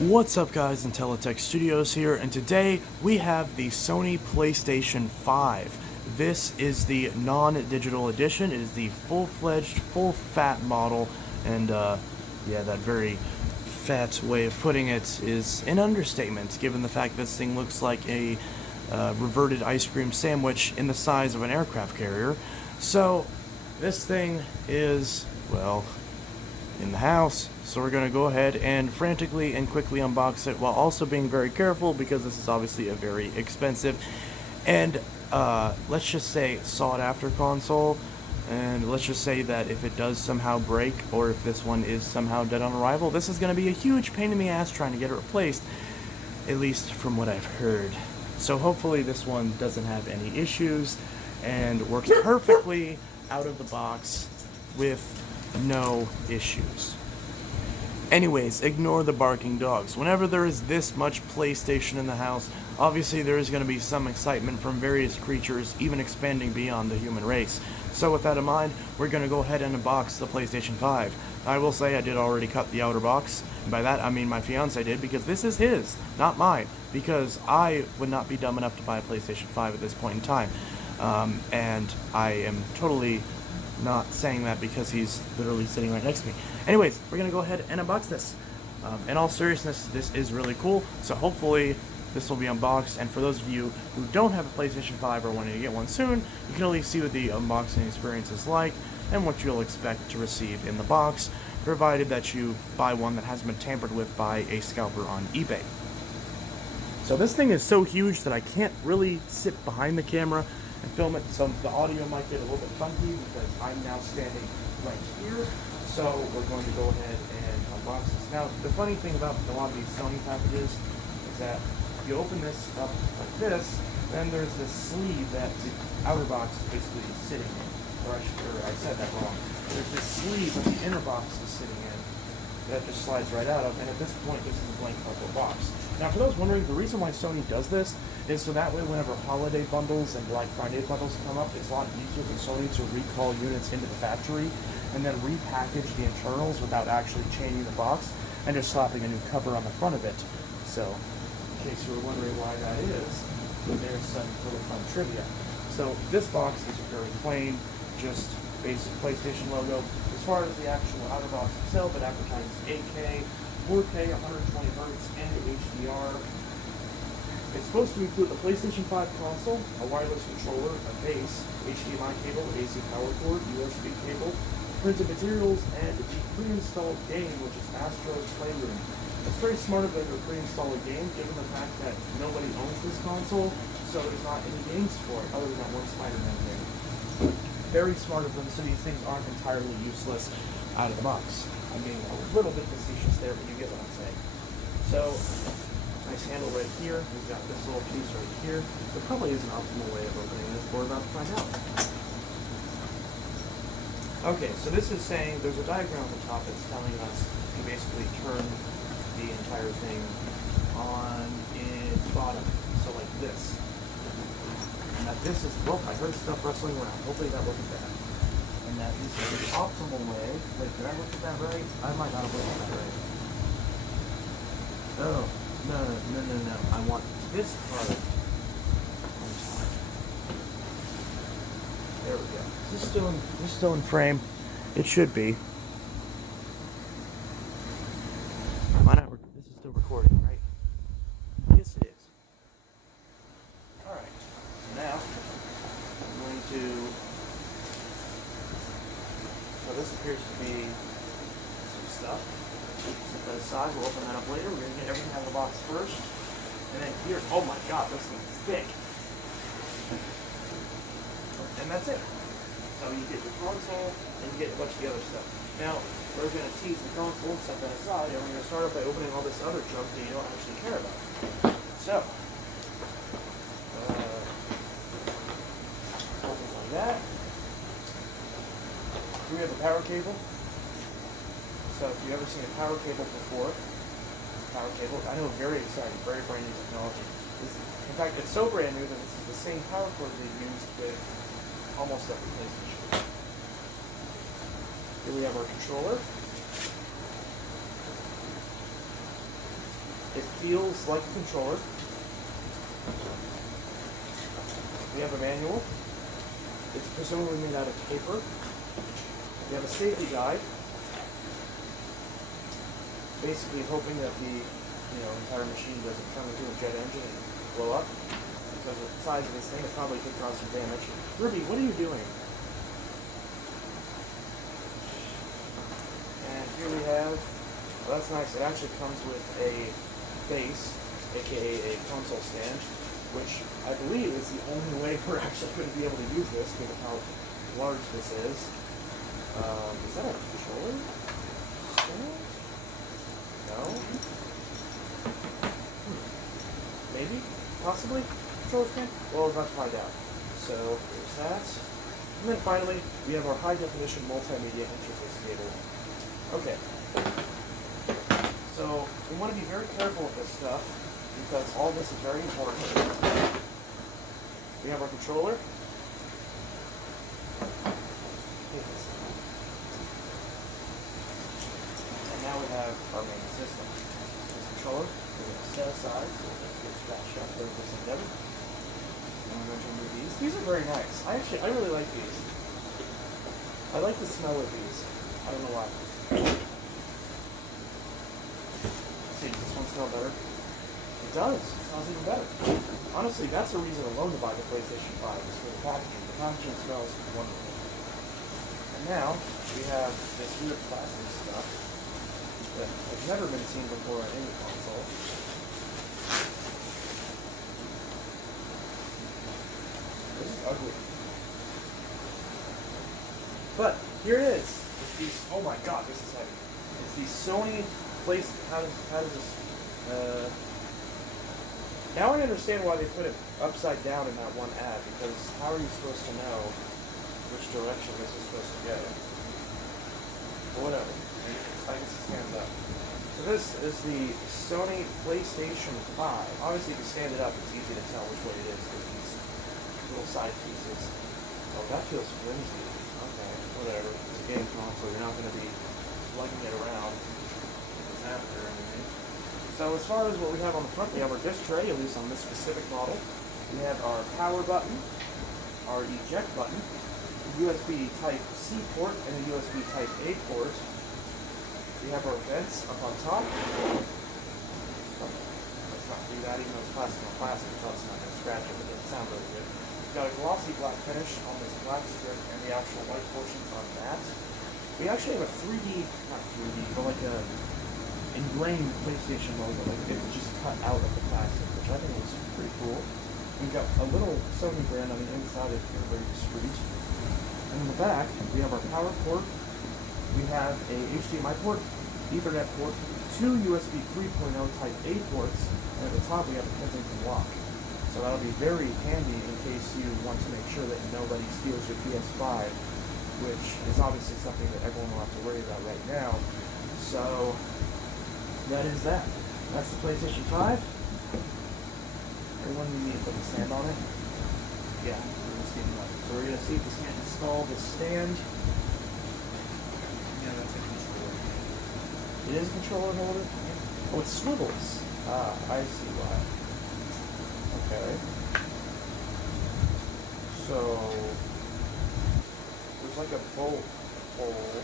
What's up guys, Intelitech Studios here, and today we have the Sony PlayStation 5. This is the non-digital edition. It is the full-fledged, full-fat model, and yeah, that very fat way of putting it is an understatement, given the fact this thing looks like a reverted ice cream sandwich in the size of an aircraft carrier. So, this thing is, well, in the house, so we're going to go ahead and frantically and quickly unbox it while also being very careful because this is obviously a very expensive and let's just say sought after console, and let's just say that if it does somehow break or if this one is somehow dead on arrival, this is going to be a huge pain in the ass trying to get it replaced, at least from what I've heard. So hopefully this one doesn't have any issues and works perfectly out of the box with no issues. Anyways, ignore the barking dogs. Whenever there is this much PlayStation in the house, obviously there is going to be some excitement from various creatures, even expanding beyond the human race. So with that in mind, we're going to go ahead and unbox the PlayStation 5. I will say I did already cut the outer box, and by that I mean my fiance did, because this is his, not mine, because I would not be dumb enough to buy a PlayStation 5 at this point in time. And I am totally not saying that because he's literally sitting right next to me. Anyways, we're going to go ahead and unbox this. In all seriousness, this is really cool, so hopefully this will be unboxed, and for those of you who don't have a PlayStation 5 or wanting to get one soon, you can at least see what the unboxing experience is like and what you'll expect to receive in the box, provided that you buy one that hasn't been tampered with by a scalper on eBay. So this thing is so huge that I can't really sit behind the camera and film it, so the audio might get a little bit funky because I'm now standing right here. So we're going to go ahead and unbox this. Now, the funny thing about a lot of these Sony packages is that you open this up like this, then there's this sleeve that the outer box is basically sitting in. Or I said that wrong. There's this sleeve that the inner box is sitting in that just slides right out of, and at this point this is a blank cardboard box. Now, for those wondering, the reason why Sony does this is so that way whenever holiday bundles and Black Friday bundles come up, it's a lot easier for Sony to recall units into the factory and then repackage the internals without actually changing the box and just slapping a new cover on the front of it. So, in case you were wondering why that is, there's some little fun trivia. So, this box is very plain, just basic PlayStation logo. As far as the actual outer box itself, it advertises 8K, 4K, 120Hz, and HDR. It's supposed to include the PlayStation 5 console, a wireless controller, a base, HDMI cable, AC power cord, USB cable, printed materials, and the pre-installed game, which is Astro's Playroom. It's very smart of them to pre-install a game, given the fact that nobody owns this console, so there's not any games for it, other than that one Spider-Man game. Very smart of them, so these things aren't entirely useless out of the box. I'm being a little bit facetious there, but you get what I'm saying. So, nice handle right here. We've got this little piece right here. There probably is an optimal way of opening this, but we're about to find out. Okay, so this is saying there's a diagram at the top that's telling us to basically turn the entire thing on its bottom. So like this. And that this is, well, I heard stuff rustling around. Hopefully that wasn't bad. And that this is the optimal way. Wait, did I look at that right? I might not have looked at that right. Oh, no. I want this part on top. There we go. Is this still in frame? It should be. Why not? This is still recording, right? Yes, it is. Alright. Now, I'm going to... So this appears to be some stuff. Set that aside. We'll open that up later. We're going to get everything out of the box first. And then here, oh my god, this thing is big. And that's it. So you get your console, and you get a bunch of the other stuff. Now, we're going to tease the console and set that aside, and we're going to start off by opening all this other junk that you don't actually care about. So, opens like that. We have a power cable. So if you've ever seen a power cable before, I know, very exciting, very brand new technology. In fact, it's so brand new that this is the same power cord they've used with almost every PlayStation. Here we have our controller. It feels like a controller. We have a manual. It's presumably made out of paper. We have a safety guide. Basically hoping that the entire machine doesn't turn into a jet engine and blow up. Because of the size of this thing, it probably could cause some damage. Ruby, what are you doing? And here we have, well, that's nice. It actually comes with a base, aka a console stand, which I believe is the only way we're actually going to be able to use this, given how large this is. Is that a controller stand? No? Maybe? Possibly? Controller stand? Well, we're about to find out. So, there's that. And then finally, we have our high-definition multimedia interface cable. Okay. So, we want to be very careful with this stuff, because all this is very important. We have our controller. And now we have our main system. This controller, we're going to set aside, so we're going to get scratched up, put this together. And we're going to remove these. These are very nice. I really like these. I like the smell of these. I don't know why. See, does this one smell better? It does. It smells even better. Honestly, that's a reason alone to buy the PlayStation 5, is for the packaging. The packaging smells wonderful. And now, we have this weird plastic stuff that has never been seen before on any console. This is ugly. But, here it is. It's these, oh my god, this is heavy. It's the Sony PlayStation, how does this, now I understand why they put it upside down in that one ad, because how are you supposed to know which direction this is supposed to go? But whatever. I guess it stands up. So this is the Sony PlayStation 5. Obviously, if you stand it up, it's easy to tell which way it is, because these little side pieces. Oh, that feels flimsy. Okay, whatever. It's a game console. You're not going to be lugging it around if it's after or anything. So as far as what we have on the front, we have our disc tray, at least on this specific model. We have our power button, our eject button, a USB Type-C port, and a USB Type-A port. We have our vents up on top. Let's not do that, even though it's plastic on plastic, it's also not going to scratch it, but it doesn't sound really good. We've got a glossy black finish on this black strip and the actual white portions on that. We actually have a 3D, not 3D, but like a ingrained PlayStation logo, like it's just cut out of the plastic, which I think is pretty cool. We've got a little Sony brand on the inside of here, very discreet. And in the back, we have our power port. We have a HDMI port, Ethernet port, two USB 3.0 Type-A ports, and at the top we have a Kensington lock. So that'll be very handy in case you want to make sure that nobody steals your PS5, which is obviously something that everyone will have to worry about right now. So that is that. That's the PlayStation 5. Everyone need to put the stand on it. Yeah, we're going to stand it up. So we're going to see if we can install the stand. Yeah, that's a controller. It is a controller holder? Oh, it swivels. Ah, I see why. Okay. So, there's like a bolt hole.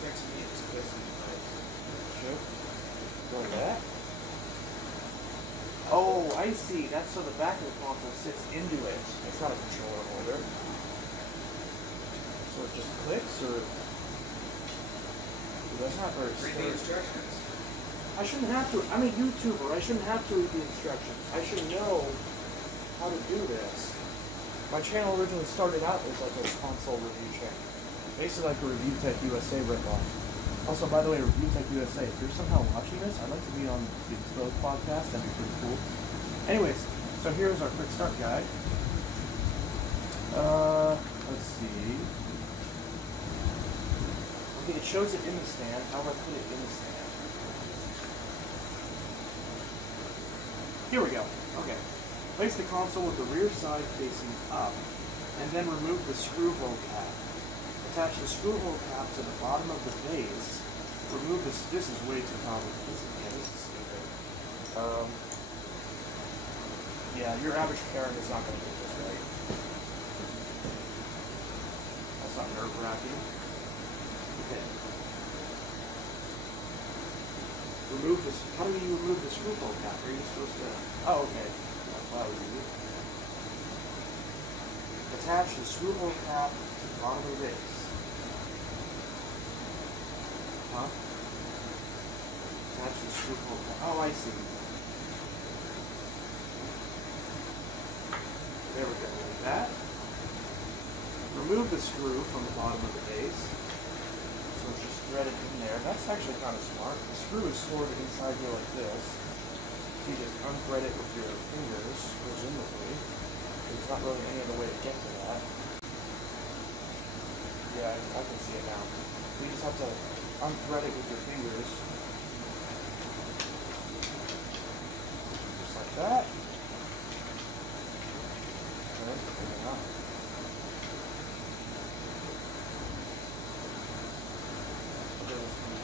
Text me, it's kissing device. Sure. Go to that. Oh, I see. That's so the back of the console sits into it. It's not a controller holder. So it just clicks, or that's not very Read the instructions. I shouldn't have to. I'm a YouTuber. I shouldn't have to read the instructions. I should know how to do this. My channel originally started out as like a console review channel. Basically like a Review Tech USA ripoff. Also, by the way, Review Tech USA, if you're somehow watching this, I'd like to be on the Exposed podcast. That'd be pretty cool. Anyways, so here's our quick start guide. Let's see. Okay, it shows it in the stand. How do I put it in the stand? Here we go. Okay. Place the console with the rear side facing up, and then remove the screw hole cap. Attach the screw hole cap to the bottom of the base. Remove this. This is way too complicated. This is stupid. Yeah, your average parent is not going to get this right. That's not nerve-wracking. Okay. Remove this. How do you remove the screw hole cap? Are you supposed to? Oh, okay. That's how you. Attach the screw hole cap to the bottom of the base. Huh? Attach the screw hole cap. Oh, I see. There we go, like that. Remove the screw from the bottom of the base. So it's just threaded in there. That's actually kind of smart. The screw is stored inside here like this. So you just unthread it with your fingers, presumably. There's not really any other way to get to that. Yeah, I can see it now. So you just have to unthread it with your fingers. Just like that. Okay, bring it up.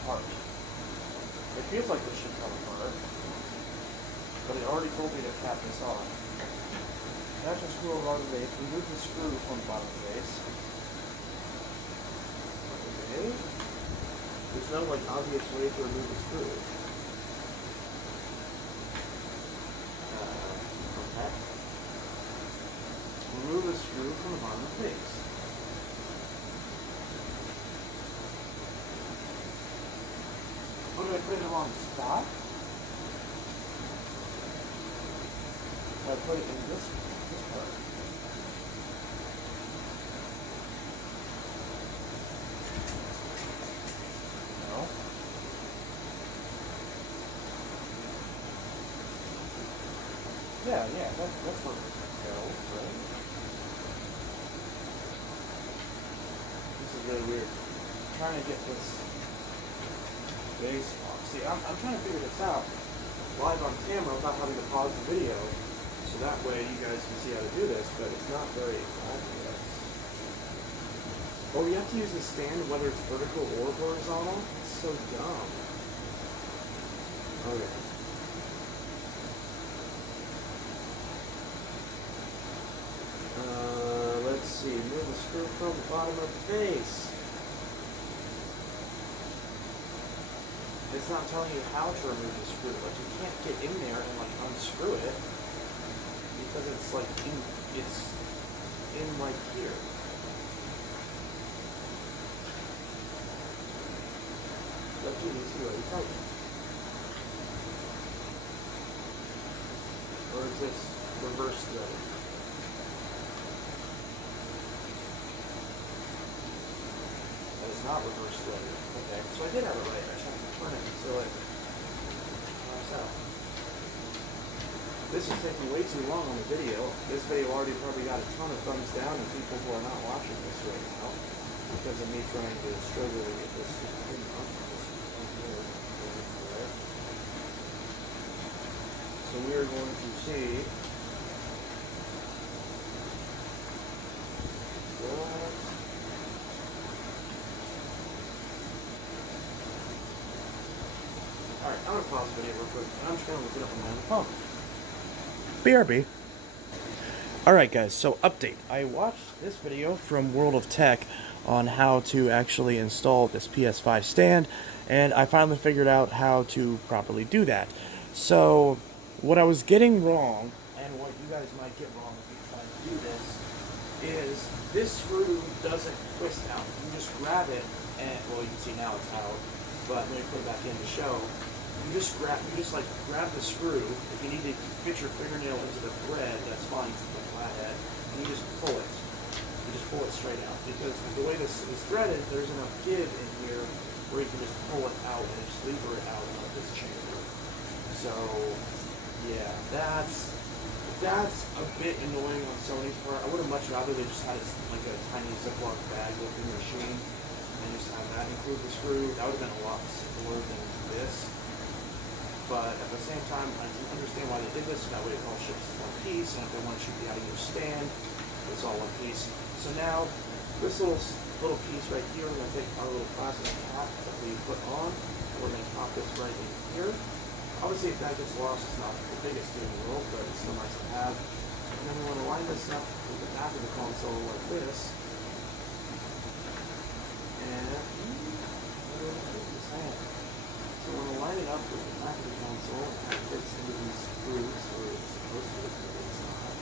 Apart. It feels like this should come apart, but it already told me to cap this off. Attach the screw over the base. Remove the screw from the bottom of the base. Okay. There's no like obvious way to remove the screw. Okay. Remove the screw from the bottom of the base. Oh, do I put it in the wrong spot? I put it in this part. No. Yeah, that's where it goes, right? This is really weird. I'm trying to get this base off. See, I'm trying to figure this out live on camera without having to pause the video. So that way you guys can see how to do this, but it's not very obvious. Oh, you have to use the stand whether it's vertical or horizontal? It's so dumb. Okay. Let's see. Move the screw from the bottom of the base. It's not telling you how to remove the screw. Like, you can't get in there and like unscrew it. Because it's like in like here. Like you see what you tighten. Or is this reverse threaded? That is not reverse threaded. Okay, so I did have it right. I just have to turn it until it comes out. This is taking way too long on the video. This video already probably got a ton of thumbs down and people who are not watching this right now because of me trying to struggle to get this thing up. So we are going to see what. Alright, I'm going to pause the video real quick. I'm just going to look it up on my phone. BRB. Alright guys, so update. I watched this video from World of Tech on how to actually install this PS5 stand, and I finally figured out how to properly do that. So, what I was getting wrong, and what you guys might get wrong if you try to do this, is this screw doesn't twist out. You just grab it, and, well, you can see now it's out, but let me put it back in to show. You just grab the screw. If you need to fit your fingernail into the thread, that's fine, it's a flathead, and you just pull it. You just pull it straight out. Because the way this is threaded, there's enough give in here where you can just pull it out and just lever it out of this chamber. So, yeah, that's a bit annoying on Sony's part. I would have much rather they just had like a tiny Ziploc bag within the machine and just have that include the screw. That would have been a lot simpler than this. But at the same time, I can understand why they did this, so that way it all ships in one piece, and if they want to shoot you out of your stand, it's all one piece. So now, this little little piece right here. We're going to take our little plastic cap that we put on. We're going to pop this right in here. Obviously, if that gets lost, it's not the biggest deal in the world, but it's still nice to have. And then we want to line this up with the back of the console like this. And so we're going to line it up with the back of the console. It fits into these screws, or it's supposed to, but it's not.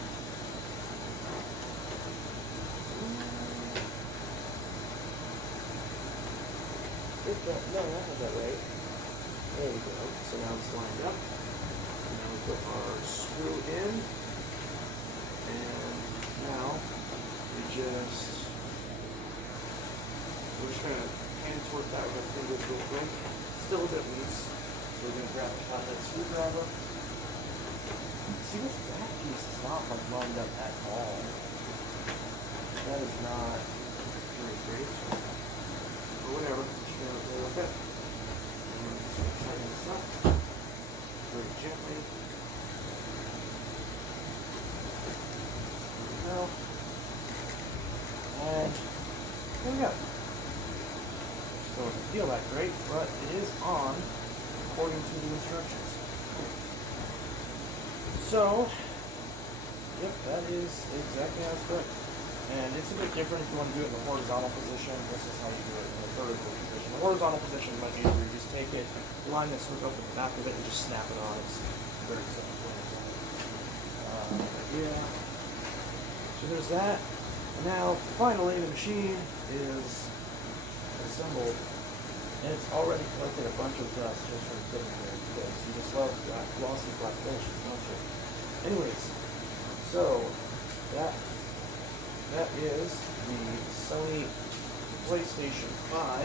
No, I have that right. There we go. So now it's lined up. And now we put our screw in. And now we're just going to hand torque that with our fingers real quick. Still a bit loose. So we're going to grab a flathead screwdriver. See, this back piece is not like lined up at all. That is not very graceful. Or whatever. Just going to play with it. And we're just going to tighten this up very gently. There we go. And there we go. So it doesn't feel that great, but it is on according to the instructions. So, yep, that is exactly how it's done. And it's a bit different if you want to do it in the horizontal position. This is how you do it in the vertical position. The horizontal position might be where you just take it, line this hook up with the back of it, and just snap it on. It's very simple. Yeah. So there's that. And now, finally, the machine is assembled, and it's already collected a bunch of dust just from sitting there. Because you just love glossy black finishes, don't you? Anyways, so that is the Sony PlayStation 5.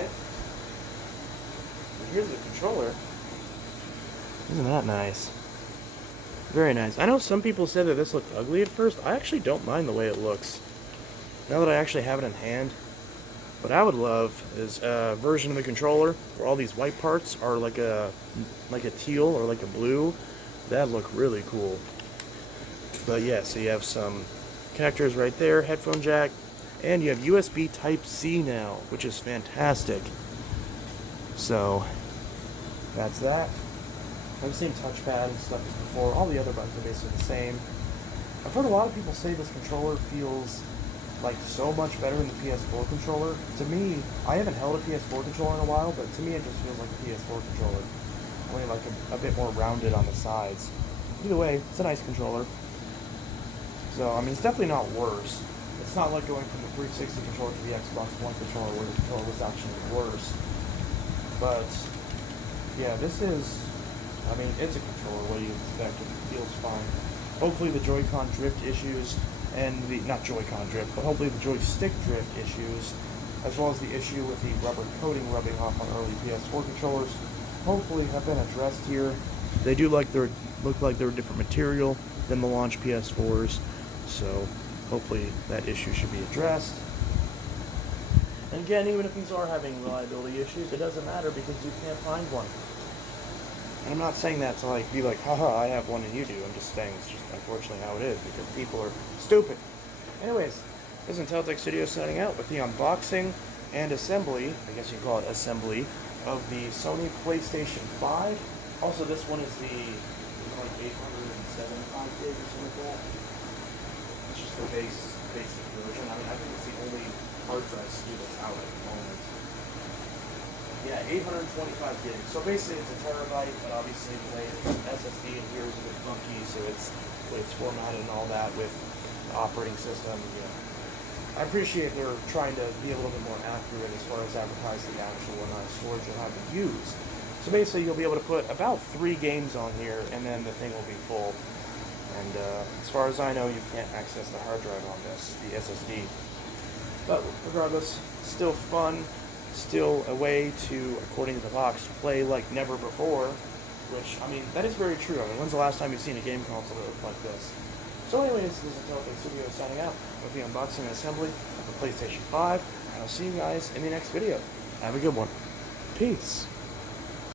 And here's the controller. Isn't that nice? Very nice. I know some people said that this looked ugly at first. I actually don't mind the way it looks. Now that I actually have it in hand. What I would love is a version of the controller where all these white parts are like a teal or like a blue. That'd look really cool. But yeah, so you have some connectors right there, headphone jack, and you have USB Type-C now, which is fantastic. So that's that. I've seen touchpad and stuff before. All the other buttons are basically the same. I've heard a lot of people say this controller feels like so much better than the PS4 controller. To me, I haven't held a PS4 controller in a while, but to me it just feels like a PS4 controller. Only like a bit more rounded on the sides. Either way, it's a nice controller. So, I mean, it's definitely not worse. It's not like going from the 360 controller to the Xbox One controller where the controller was actually worse. But, yeah, this is, I mean, it's a controller. What do you expect? It feels fine. Hopefully the Joy-Con drift issues, and the, not Joy-Con drift, but hopefully the joystick drift issues, as well as the issue with the rubber coating rubbing off on early PS4 controllers, hopefully have been addressed here. They do look like they're a different material than the launch PS4s, so hopefully that issue should be addressed. And again, even if these are having reliability issues, it doesn't matter because you can't find one. And I'm not saying that to be like, haha, I have one and you do. I'm just saying it's just unfortunately how it is because people are stupid. Anyways, this is Untitled Studio signing out with the unboxing and assembly, I guess you can call it assembly, of the Sony PlayStation 5. Also, this one is the like 875 gig or something like that. It's just the basic version. I mean, I think it's the only hard drive SKU that's out at the moment. Yeah, 825 gigs. So basically it's a terabyte, but obviously the SSD in here is a bit funky, so it's formatted and all that with the operating system. Yeah. I appreciate they're trying to be a little bit more accurate as far as advertise the actual storage you'll have to use. So basically you'll be able to put about 3 games on here, and then the thing will be full. And as far as I know, you can't access the hard drive on this, the SSD. But regardless, still fun. Still a way to, according to the box, play like never before, which, I mean, that is very true. I mean, when's the last time you've seen a game console that looked like this? So anyways, this is Untitled Studio signing out with the unboxing and assembly of the PlayStation 5, and I'll see you guys in the next video. Have a good one. Peace.